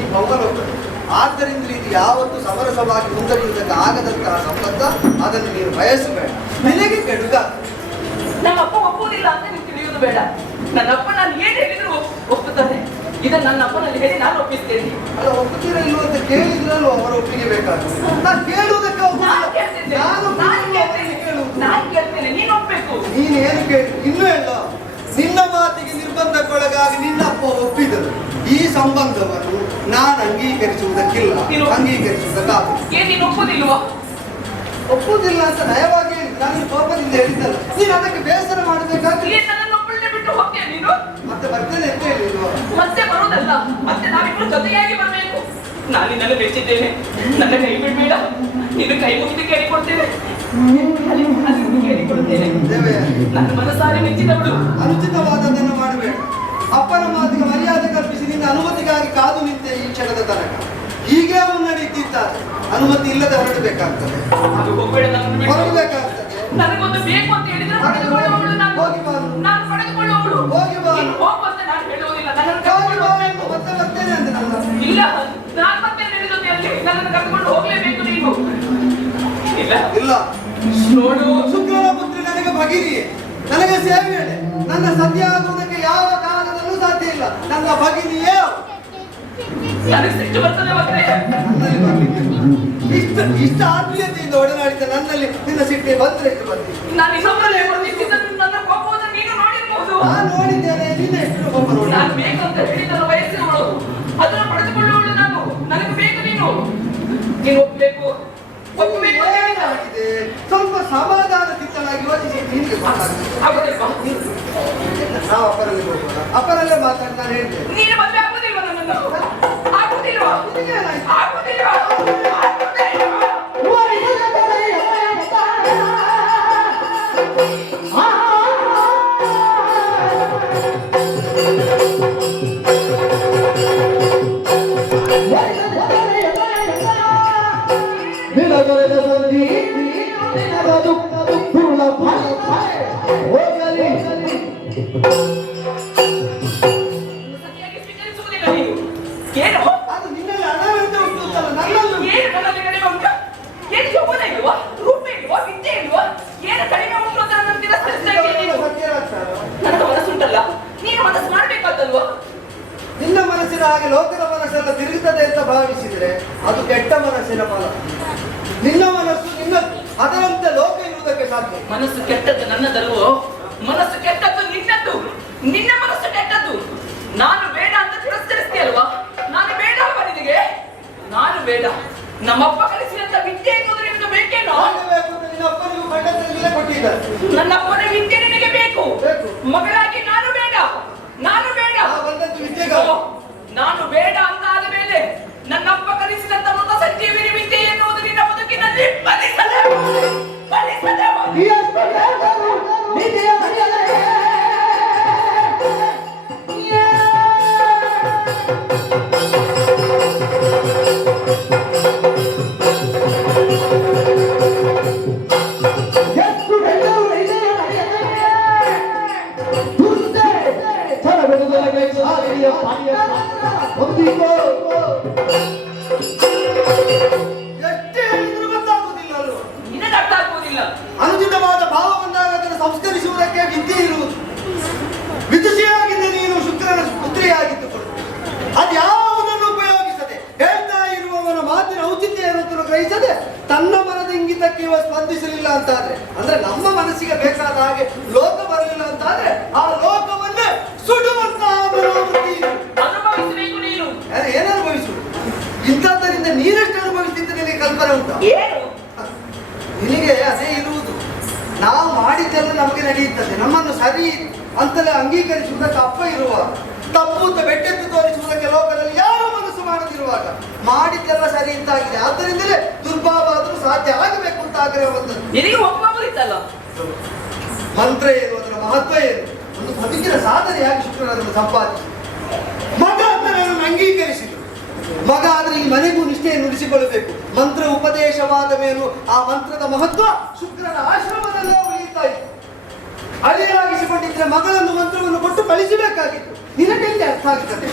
ಈ ಭೌಮಲೋಕ. ಆದ್ದರಿಂದ ಇದು ಯಾವತ್ತೂ ಸಮರಸವಾಗಿ ಮುಂದುವರಿಯುವುದಕ್ಕೆ ಆಗದಂತಹ ಸಂಬಂಧ. ಅದನ್ನು ನೀನು ಬಯಸಬೇಡ, ನಿನಗೆ ಕೆಡುಕ. ನಮ್ಮಪ್ಪ ಒಪ್ಪುವುದಿಲ್ಲ ಅಂತ ನೀವು ತಿಳಿಯುವುದು ಬೇಡ. ನನ್ನಪ್ಪ ನಾನು ಏನು ಹೇಳಿದ್ರು ಒಪ್ಪುತ್ತಾರೆ. ಇದನ್ನು ನನ್ನ ಅಪ್ಪನಲ್ಲಿ ಹೇಳಿ ನಾನು ಒಪ್ಪಿಸ್ತೇನೆ. ಅಲ್ಲ, ಒಪ್ಪುತ್ತೀರಾ ಇಲ್ವ ಅಂತ ಕೇಳಿದ್ರಲ್ವ ಅವರ ಒಪ್ಪಿಗೆ ಬೇಕಾಗ್ತದೆ. ನಾನು ಕೇಳುವುದಕ್ಕೆ ನಾನು ಕೇಳ್ತೇನೆ, ನೀನು ಒಪ್ಪಬೇಕು. ನೀನು ಏನು ಕೇಳಿ ಇನ್ನೂ ಹೇಳ. ನಿನ್ನ ಮಾತಿಗೆ ನಿರ್ಬಂಧಕ್ಕೊಳಗಾಗಿ ನಿನ್ನ ಅಪ್ಪ ಒಪ್ಪಿದರು. ಈ ಸಂಬಂಧವನ್ನು ನಾನು ಅಂಗೀಕರಿಸುವುದಕ್ಕಿಲ್ಲ, ಅಂಗೀಕರಿಸುವುದಕ್ಕಾಗ. ಏನ್ ನೀನು ಒಪ್ಪುದಿಲ್ವಾ? ಒಪ್ಪುವುದಿಲ್ಲ ಅಂತ ನಯವಾಗಿ ಹೇಳಿ ನಾನು ಕೋಪದಿಂದ ಹೇಳಿದ್ದಲ್ಲ. ನೀನು ಅದಕ್ಕೆ ಬೇಸರ ಮಾಡಬೇಕಾದ್ರೆ ನನ್ನನ್ನು ಒಬ್ಬಳನ್ನೇ ಬಿಟ್ಟು ಹೋಗ್ತೀಯ ನೀನು? ಮತ್ತೆ ಬರ್ತೇನೆ ಅಂತ ಹೇಳಿಲ್ವ? ಮತ್ತೆ ಬರುವುದಲ್ಲ, ಮತ್ತೆ ನಾವಿಬ್ರು ಜೊತೆಯಾಗಿ ಬರಬೇಕು. ನಾನು ನಿನ್ನನ್ನು ಮೆಚ್ಚಿದ್ದೇನೆ, ನನ್ನ ಕೈ ಬಿಡಬೇಡ. ನಿನ್ನ ಕೈ ಮುಗಿದು ಕೇಳಿಕೊಡ್ತೇನೆ, ಕೇಳಿಕೊಡ್ತೇನೆ. ನನ್ನ ಮನಸ್ಸಾರಿ ಮೆಚ್ಚಿದವಳು. ಅನುಚಿತವಾದದ್ದನ್ನು ಮಾಡಬೇಡ. ಅಪ್ಪನ ಮಾತಿಗೆ ಮರ್ಯಾದೆ ಕಲ್ಪಿಸಿ ನಿನ್ನ ಅನುಮತಿಗಾಗಿ ಕಾದು ನಿಂತೆ ಈ ಕ್ಷಣದ ತನಕ. ಹೀಗೆ ಮುನ್ನಡೆಯುತ್ತಿದ್ದಾರೆ. ಅನುಮತಿ ಇಲ್ಲದೆ ಹೊರಡಬೇಕಾಗ್ತದೆ, ಹೊರಡಬೇಕಾಗ್ತದೆ. ನನಗೊಂದು ಬೇಕು ಅಂತ ಹೇಳಿದ್ರೆ ಪಡೆದುಕೊಳ್ಳುವವಳು ನಾನು. ಹೋಗಿ ಬಾ, ನಾನು ಪಡೆದುಕೊಳ್ಳುವವಳು. ಹೋಗಿ ಬಾ, ಹೋಗು ಅಂತ ನಾನು ಹೇಳುವುದಿಲ್ಲ. ಹೋಗಿ ಬಾ ಎಂದು ಮತ್ತೆ ಬರ್ತೇನೆ ಅಂತ ನನ್ನ. ಇಲ್ಲ, ನಾನು ಮತ್ತೆ ನಿನ್ನ ಜೊತೆಯಲ್ಲಿ ನನ್ನನ್ನು ಕರ್ಕೊಂಡು ಹೋಗ್ಲೇಬೇಕು ನೀನು. ಇಲ್ಲ ಇಲ್ಲ, ನೋಡು, ಶುಕ್ರನ ಪುತ್ರಿ ನನಗೆ ಭಗಿನಿಯೇ, ನನಗೆ ಸೇವೆಯೇ. ನನ್ನ ಸತ್ಯ ಆಗುವುದಕ್ಕೆ ಯಾವ ಕಾರಣದಲ್ಲೂ ಸಾಧ್ಯ ಇಲ್ಲ. ನನ್ನ ಭಗಿನಿಯೇ ನನಗೆ ಸಿಟ್ಟು ಬರ್ತದೆ ಮತ್ತೆ. ನನ್ನಲ್ಲಿ ಬರ್ಲಿಕ್ಕೆ ಇಷ್ಟ ಆತ್ಮೀಯತೆಯಿಂದ ಒಡನಾಡಿದ ನನ್ನಲ್ಲಿ ನಿನ್ನ ಸಿಟ್ಟೆ ಬಂದ್ರೆ ಬಂದಿದೆ. ನಾನು ಇನ್ನೊಬ್ಬರೇ ನನ್ನ ಕೋಪವನ್ನು ನೀನು ನೋಡಿರ್ಬಹುದು. ನಾನು ನೋಡಿದ್ದೇನೆ, ನಿನ್ನ ಎಷ್ಟು ಕೋಪ ನೋಡಿ. ನಾನು ಬೇಕಂತ ಹೇಳಿದ ವಯಸ್ಸಿನವಳು, ಅದನ್ನು ಪಡೆದುಕೊಳ್ಳುವವಳು ನಾನು. ನನಗೆ ಬೇಕು ನೀನು. ನೀನು ಒಪ್ಪಬೇಕು, ಒಪ್ಪಬೇಕು ಅಂತ ಹೇಳಿದ. ಸ್ವಲ್ಪ ಸಮಾಧಾನಚಿತ್ತನಾಗಿ ಯೋಚಿಸಿ ನಿನಗೆ ಆಗುದಿಲ್ವಾ? ನಾವು ಅಪ್ಪರಲ್ಲಿ ಹೋಗೋಣ, ಅಪ್ಪರಲ್ಲೇ ಮಾತಾಡಿ ನಾನು ಹೇಳ್ತೇನೆ. ನೀನು ಮದುವೆ ಆಗುದಿಲ್ವಾ ನನ್ನನ್ನು? ಆಗುದಿಲ್ವಾ? ಆಗುದಿಲ್ವಾ? ಸರಿಯಾಗಿ ಸ್ವೀಕರಿಸುವುದಿಲ್ಲ ನೀನು. ಏನು? ಅದು ನಿನ್ನಲ್ಲಿ ಅನಾಹುತ ಉಂಟು ಅಂತಲ್ಲ, ನನ್ನಲ್ಲೂ ಏನು ನನ್ನಲ್ಲಿ ಕಡಿಮೆ ಉಂಟು? ಏನು ಯೌವನ ಇಲ್ವಾ? ರೂಪ ಇಲ್ವಾ? ವಿದ್ಯೆ ಇಲ್ವಾ? ಏನು ಕಡಿಮೆ ಉಂಟು ಅಂತ ನನ್ನನ್ನು ತಿರಸ್ಕರಿಸ್ತಾ ಇದ್ದೀಯ ನೀನು? ನನಗೆ ಮನಸ್ಸುಂಟಲ್ಲ, ನೀನು ಮನಸ್ಸು ಮಾಡ್ಬೇಕಾದಲ್ವಾ? ನಿನ್ನ ಮನಸ್ಸಿನ ಹಾಗೆ ಲೋಕದ ಮನಸ್ಸೆಲ್ಲ ತಿರುಗುತ್ತದೆ ಅಂತ ಭಾವಿಸಿದ್ರೆ ಅದು ಕೆಟ್ಟ ಮನಸ್ಸಿನ ಫಲ. ನಿನ್ನ ಮನಸ್ಸು ನಿನ್ನದು, ಅದರಂತೆ ಲೋಕ ಇರುವುದಕ್ಕೆ ಸಾಧ್ಯ. ಮನಸ್ಸು ಕೆಟ್ಟದ್ದು ನನ್ನದಲ್ವೋ? ಮನಸ್ಸು ಕೆಟ್ಟದ್ದು ನಿನ್ನದ್ದು. ನಿನ್ನ ಮನಸ್ಸು ಕೆಟ್ಟದ್ದು. ನಾನು ಬೇಡ ಅಂತ ತಿರಸ್ಕರಿಸ್ತೀಯಲ್ವಾ? ನಾನು ಬೇಡ ಅಲ್ವಾ ನಿನಗೆ? ನಾನು ಬೇಡ. ನಮ್ಮಪ್ಪ ಕಲಿಸಿದಂತ ವಿದ್ಯೆ ಎನ್ನುವುದು ನಿನಗೆ ಬೇಕೇನೋ? ಬೇಕು ಅಂತ ನಿನ್ನ ಅಪ್ಪ ನೀವು ಖಂಡದಲ್ಲಿ ಕೊಟ್ಟಿದ್ದಾರೆ. ನನ್ನ ಅಪ್ಪನ ವಿದ್ಯೆ ನಿನಗೆ ಬೇಕು. ಮಗಳಾಗಿ ನಾನು ಬೇಡ, ನಾನು ಬೇಡ. ಬಂದದ್ದು ವಿದ್ಯೆಗಳು. ನಾನು ಬೇಡ ಅಂತ ಆದ ಮೇಲೆ ನನ್ನಪ್ಪ ಕಲಿಸಿದಂತ ಮೃತ ಸಂಜೀವಿನಿ ವಿದ್ಯೆ ಎನ್ನುವುದು ನಿನ್ನ ಬದುಕಿನಲ್ಲಿ ಫಲಿಸದೆ ಎಷ್ಟೇ ಹೇಳಿದ್ರು ಗೊತ್ತಾಗುವುದಿಲ್ಲ ಅಲ್ವಾ? ನಿನಗೆ ಅರ್ಥ ಆಗುವುದಿಲ್ಲ. ಅನುಚಿತವಾದ ಭಾವ ಬಂದಾಗ ಅದನ್ನು ಸಂಸ್ಕರಿಸುವುದಕ್ಕೆ ವಿದ್ಯೆ ಇರುವುದು. ವಿದುಷಿಯಾಗಿದ್ದ ನೀನು ಶುಕ್ರನ ಪುತ್ರಿಯಾಗಿದ್ದುಕೊಂಡು ಅದ್ಯಾವುದನ್ನು ಉಪಯೋಗಿಸದೆ ಹೇಳ್ತಾ ಇರುವವನ ಮಾತಿನ ಔಚಿತ್ಯ ಇರುವುದನ್ನು ಗ್ರಹಿಸದೆ ತನ್ನ ಮನದ ಇಂಗಿತಕ್ಕೆ ಇವ ಸ್ಪಂದಿಸಲಿಲ್ಲ ಅಂತಾದ್ರೆ, ಅಂದ್ರೆ ನಮ್ಮ ಮನಸ್ಸಿಗೆ ಬೇಕಾದ ಹಾಗೆ ಲೋಕ ಬರಲಿಲ್ಲ ಅಂತಾದ್ರೆ ಆ ಲೋಕವನ್ನೇ ಸುಡುವಂತಹ ಮನೋವೃತ್ತಿ ಅನುಭವಿಸಬೇಕು ನೀನು. ಏನು ಅನುಭವಿಸುವುದು? ಇಂಥದ್ದರಿಂದ ನೀನೆಷ್ಟು ಅನುಭವಿಸ್ತಿದ್ದ ನಿನಗೆ ಕಲ್ಪನೆ ಉಂಟು? ಏನು? ನಿನಗೆ ಅದೇ ಅಂಗೀಕರಿಸುವುದಕ್ಕೆ ಅಪ್ಪ ಇರುವಾಗ, ತಪ್ಪು ಅಂತ ಬೆಟ್ಟೆತ್ತು ತೋರಿಸುವುದಕ್ಕೆ ಲೋಕದಲ್ಲಿ ಯಾರು ಮನಸ್ಸು ಮಾಡದಿರುವಾಗ ಮಾಡಿದ್ದೆಲ್ಲ ಸರಿ ಅಂತಾಗಿದೆ. ಆದ್ದರಿಂದಲೇ ದುರ್ಭಾವ ಆದರೂ ಸಾಧ್ಯ ಆಗಬೇಕು ಅಂತ ಆಗ್ರಹ ಬಂದದ್ದು. ನಿನಗೆ ಒಪ್ಪಿತ್ತಲ್ಲ, ಮಂತ್ರ ಏನು, ಅದರ ಮಹತ್ವ ಏನು, ಒಂದು ಬದುಕಿನ ಸಾಧನೆಯಾಗಿ ಶುಕ್ರನ ಅದನ್ನು ಸಂಪಾದಿಸಿ ಮಗ ಅಂತ ನಾನು ಅಂಗೀಕರಿಸಿದ್ರು. ಮಗ ಆದ್ರೆ ಈ ಮನೆಗೂ ನಿಷ್ಠೆಯನ್ನು ಉಳಿಸಿಕೊಳ್ಳಬೇಕು. ಮಂತ್ರ ಉಪದೇಶವಾದ ಮೇಲೂ ಆ ಮಂತ್ರದ ಮಹತ್ವ ಶುಕ್ರನ ಆಶ್ರಮದಲ್ಲೇ ಉಳಿಯುತ್ತಾ ಇತ್ತು. ಅಳಿಯಾಗಿಸಿಕೊಂಡಿದ್ರೆ ಮಗಳನ್ನು ಮಂತ್ರವನ್ನು ಕೊಟ್ಟು ಕಳಿಸಬೇಕಾಗಿತ್ತು. ನಿನಗೆಲ್ಲಿ ಅರ್ಥ ಆಗುತ್ತದೆ?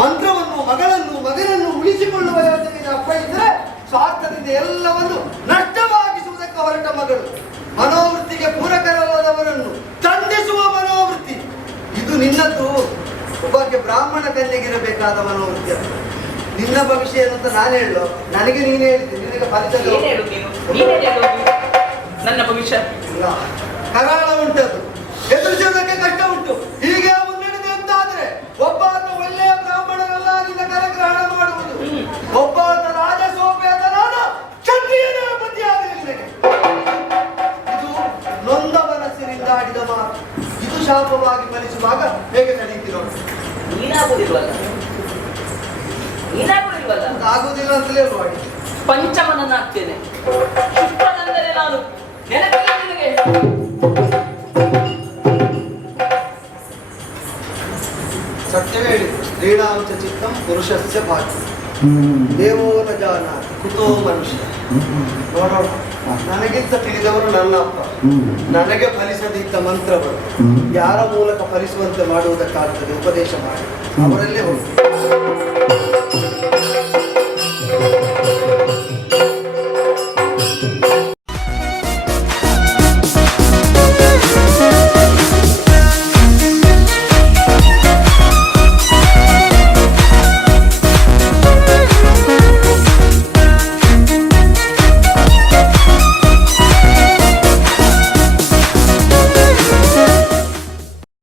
ಮಂತ್ರವನ್ನು, ಮಗಳನ್ನು, ಮಗನನ್ನು ಉಳಿಸಿಕೊಳ್ಳುವ ಯೋಜನೆಗೆ ಅಪ್ಪ ಇದ್ದರೆ ಸ್ವಾರ್ಥದಿಂದ ಎಲ್ಲವನ್ನು ನಷ್ಟವಾಗಿಸುವುದಕ್ಕೆ ಹೊರಟ ಮಗಳು, ಮನೋವೃತ್ತಿಗೆ ಪೂರಕರಲ್ಲದವರನ್ನು ತಂದಿಸುವ ಮನೋವೃತ್ತಿ, ಇದು ನಿನ್ನದ್ದು. ಒಬ್ಬಕ್ಕೆ ಬ್ರಾಹ್ಮಣ ಕನ್ಯೆಗಿರಬೇಕಾದ ಮನೋವೃತ್ತಿ. ನಿನ್ನ ಭವಿಷ್ಯ ಏನು ಅಂತ ನಾನು ಹೇಳೋ, ನನಗೆ ನೀನೇ ಹೇಳಿದ್ದೆ, ನಿನಗೆ ಫಲಿತ ಏನ್ ಹೇಳು ನೀನು? ನೀನೇನ್ ಹೇಳು? ನನ್ನ ಭವಿಷ್ಯ ಇಲ್ಲ. ಕರಾಳ ಉಂಟದು, ಎದುರಿಸುವುದಕ್ಕೆ ಕಷ್ಟ ಉಂಟು. ಹೀಗೆ ಮುನ್ನಡೆದೆ ಅಂತಾದ್ರೆ ಒಬ್ಬಾತ ಒಳ್ಳೆಯ ಬ್ರಾಹ್ಮಣನಲ್ಲ ನಿನ್ನ ಕರಗ್ರಹಣ ಮಾಡುವುದು. ಒಬ್ಬಾತ ರಾಜಸೋಪೇತನಾದ ಕ್ಷತ್ರಿಯನ ಪತಿಯಾಗಲಿ ನಿನಗೆ. ಇದು ನೊಂದ ಮನಸ್ಸಿನಿಂದ ಆಡಿದ ಮಾತು. ಇದು ಶಾಪವಾಗಿ ಫಲಿಸುವಾಗ ಹೇಗೆ ತಡೀತಿರೋ? ನೀನಾಗುದಿಲ್ವಲ್ಲ, ಆಗುವುದಿಲ್ಲ ಅಂತಲೇ ಮಾಡಿ ಪಂಚಮನನ್ನಾಗ್ತೇನೆ. ಶುಕ್ರನೆಂದರೆ ನಾನು ನೆನಪಿಲ್ಲ ನಿನಗೆ. ಸತ್ಯವೇ ಹೇಳಿದ್ರು, ಕ್ರೀಡಾಂಶ ಚಿತ್ತಂ ಪುರುಷಸ್ಯ ಭಾಗ್ಯ ದೇವೋ ನ ಜಾನಾತಿ ಕುತೋ ಮನುಷ್ಯ. ನೋಡೋಣ, ನನಗಿಂತ ತಿಳಿದವರು ನನ್ನ ಅಪ್ಪ, ನನಗೆ ಫಲಿಸದಿದ್ದ ಮಂತ್ರಗಳು ಯಾರ ಮೂಲಕ ಫಲಿಸುವಂತೆ ಮಾಡುವುದಕ್ಕಾಗ್ತದೆ ಉಪದೇಶ ಮಾಡಿ ಅವರಲ್ಲೇ ಹೋಗಿ